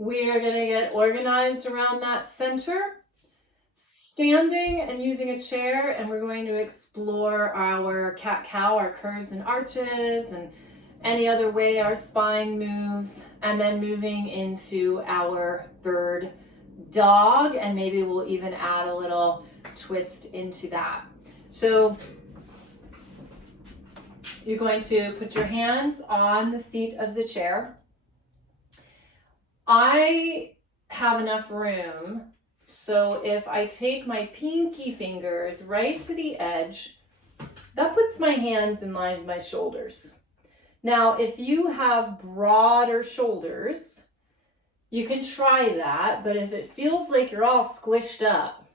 We are going to get organized around that center, standing and using a chair, and we're going to explore our cat-cow, our curves and arches, and any other way our spine moves, and then moving into our bird dog, and maybe we'll even add a little twist into that. So you're going to put your hands on the seat of the chair. I have enough room, so if I take my pinky fingers right to the edge, that puts my hands in line with my shoulders. Now, if you have broader shoulders, you can try that, but if it feels like you're all squished up,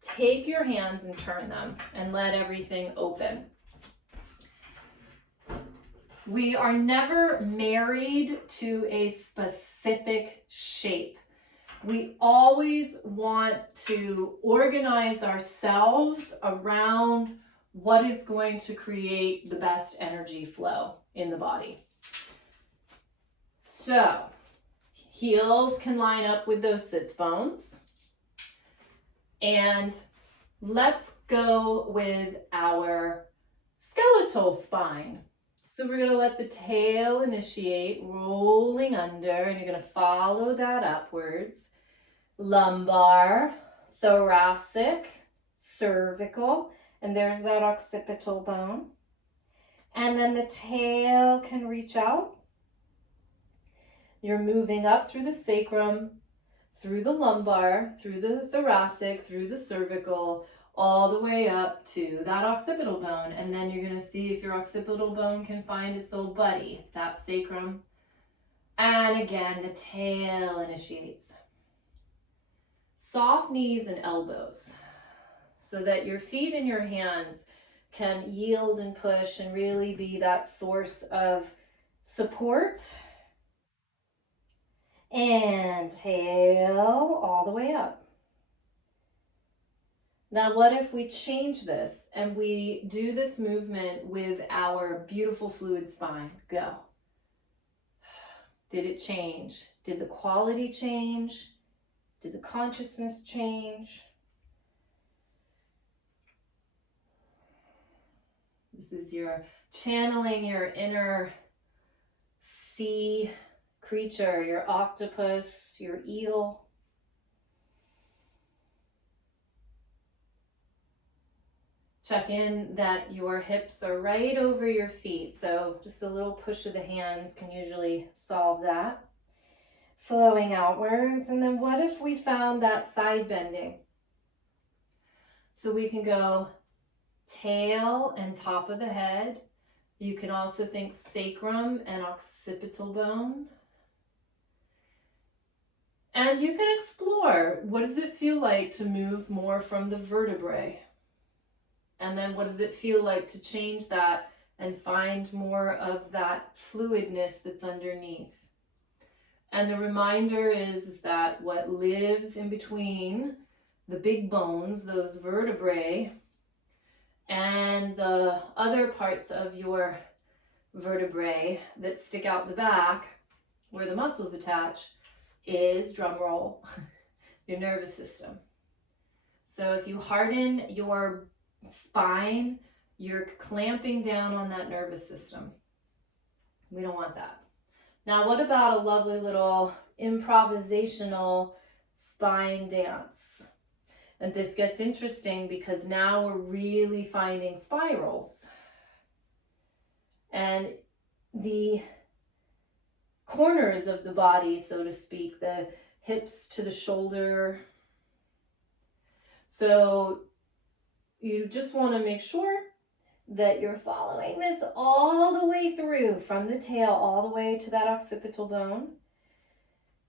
take your hands and turn them and let everything open. We are never married to a specific shape. We always want to organize ourselves around what is going to create the best energy flow in the body. So, heels can line up with those sits bones. And let's go with our skeletal spine. So we're going to let the tail initiate, rolling under, and you're going to follow that upwards. Lumbar, thoracic, cervical, and there's that occipital bone. And then the tail can reach out. You're moving up through the sacrum, through the lumbar, through the thoracic, through the cervical, all the way up to that occipital bone. And then you're going to see if your occipital bone can find its little buddy, that sacrum. And again, the tail initiates. Soft knees and elbows so that your feet and your hands can yield and push and really be that source of support. And tail all the way up. Now, what if we change this and we do this movement with our beautiful fluid spine? Go. Did it change? Did the quality change? Did the consciousness change? This is your channeling your inner sea creature, your octopus, your eel. Check in that your hips are right over your feet. So just a little push of the hands can usually solve that. Flowing outwards. And then what if we found that side bending? So we can go tail and top of the head. You can also think sacrum and occipital bone. And you can explore, what does it feel like to move more from the vertebrae? And then what does it feel like to change that and find more of that fluidness that's underneath? And the reminder is that what lives in between the big bones, those vertebrae, and the other parts of your vertebrae that stick out the back, where the muscles attach, is, drum roll, your nervous system. So if you harden your spine, you're clamping down on that nervous system. We don't want that. Now, what about a lovely little improvisational spine dance? And this gets interesting because now we're really finding spirals. And the corners of the body, so to speak, the hips to the shoulder. So you just want to make sure that you're following this all the way through, from the tail all the way to that occipital bone.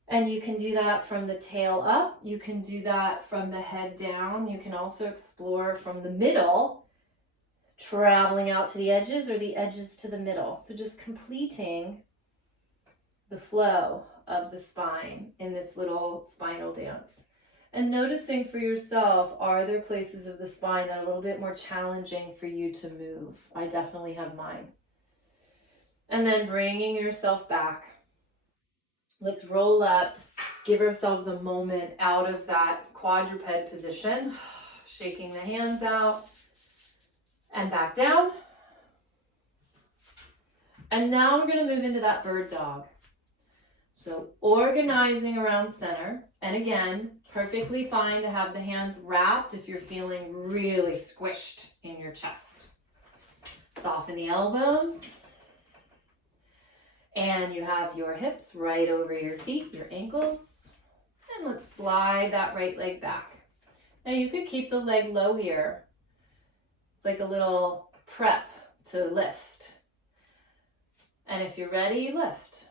And you can do that from the tail up. You can do that from the head down. You can also explore from the middle, traveling out to the edges, or the edges to the middle. So just completing the flow of the spine in this little spinal dance. And noticing for yourself, are there places of the spine that are a little bit more challenging for you to move? I definitely have mine. And then bringing yourself back. Let's roll up, just Give ourselves a moment out of that quadruped position, shaking the hands out and back down. And now we're going to move into that bird dog. So organizing around center, and again, perfectly fine to have the hands wrapped if you're feeling really squished in your chest. Soften the elbows. And you have your hips right over your feet, your ankles. And let's slide that right leg back. Now you could keep the leg low here. It's like a little prep to lift. And if you're ready, lift.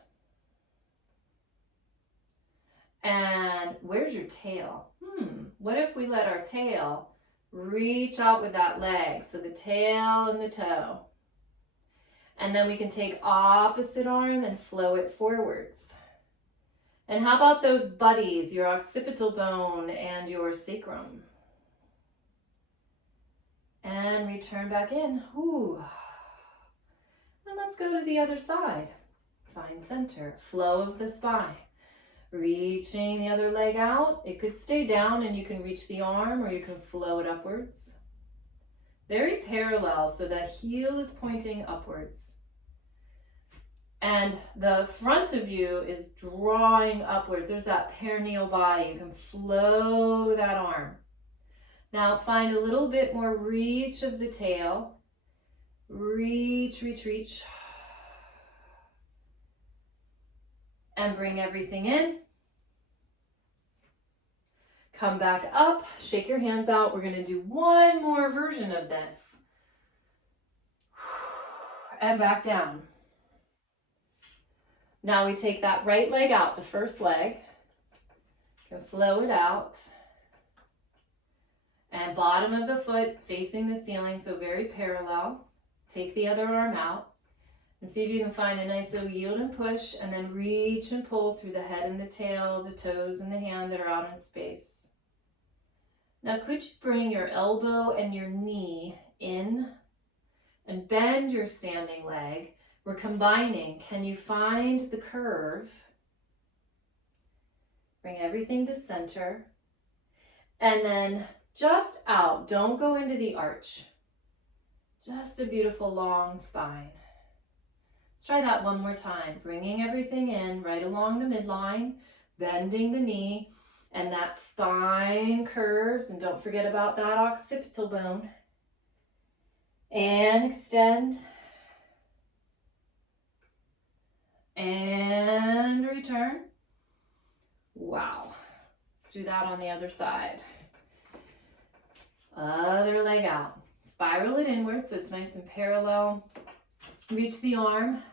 And where's your tail? What if we let our tail reach out with that leg? So the tail and the toe. And then we can take opposite arm and flow it forwards. And how about those buddies, your occipital bone and your sacrum? And return back in. Ooh. And let's go to the other side. Find center, flow of the spine. Reaching the other leg out. It could stay down and you can reach the arm, or you can flow it upwards. Very parallel, so that heel is pointing upwards. And the front of you is drawing upwards. There's that perineal body. You can flow that arm. Now find a little bit more reach of the tail. Reach, reach, reach. And bring everything in. Come back up, shake your hands out. We're going to do one more version of this. And back down. Now we take that right leg out, the first leg. You can flow it out. And bottom of the foot facing the ceiling, so very parallel. Take the other arm out. And see if you can find a nice little yield and push, and then reach and pull through the head and the tail, the toes and the hand that are out in space. Now could you bring your elbow and your knee in and bend your standing leg? We're combining. Can you find the curve? Bring everything to center. And then just out. Don't go into the arch. Just a beautiful long spine. Let's try that one more time. Bringing everything in right along the midline, bending the knee, and that spine curves. And don't forget about that occipital bone. And extend. And return. Wow. Let's do that on the other side. Other leg out. Spiral it inward so it's nice and parallel. Reach the arm.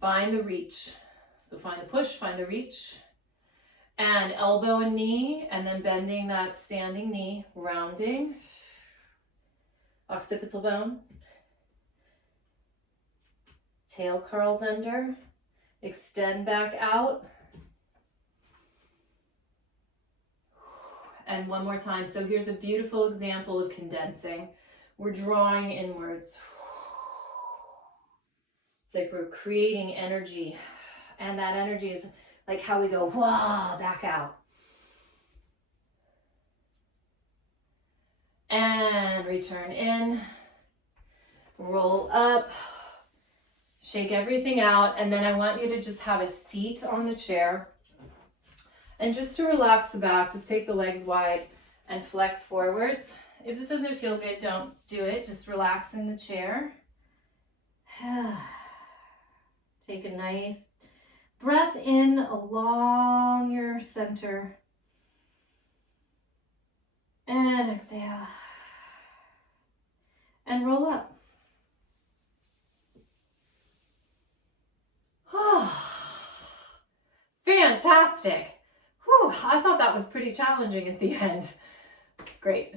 Find the reach. So find the push, find the reach. And elbow and knee, and then bending that standing knee, rounding. Occipital bone. Tail curls under. Extend back out. And one more time. So here's a beautiful example of condensing. We're drawing inwards. It's like we're creating energy. And that energy is like how we go, wah, back out. And return in. Roll up. Shake everything out. And then I want you to just have a seat on the chair. And just to relax the back, just take the legs wide and flex forwards. If this doesn't feel good, don't do it. Just relax in the chair. Take a nice breath in along your center. And exhale. And roll up. Fantastic. Whew, I thought that was pretty challenging at the end. Great.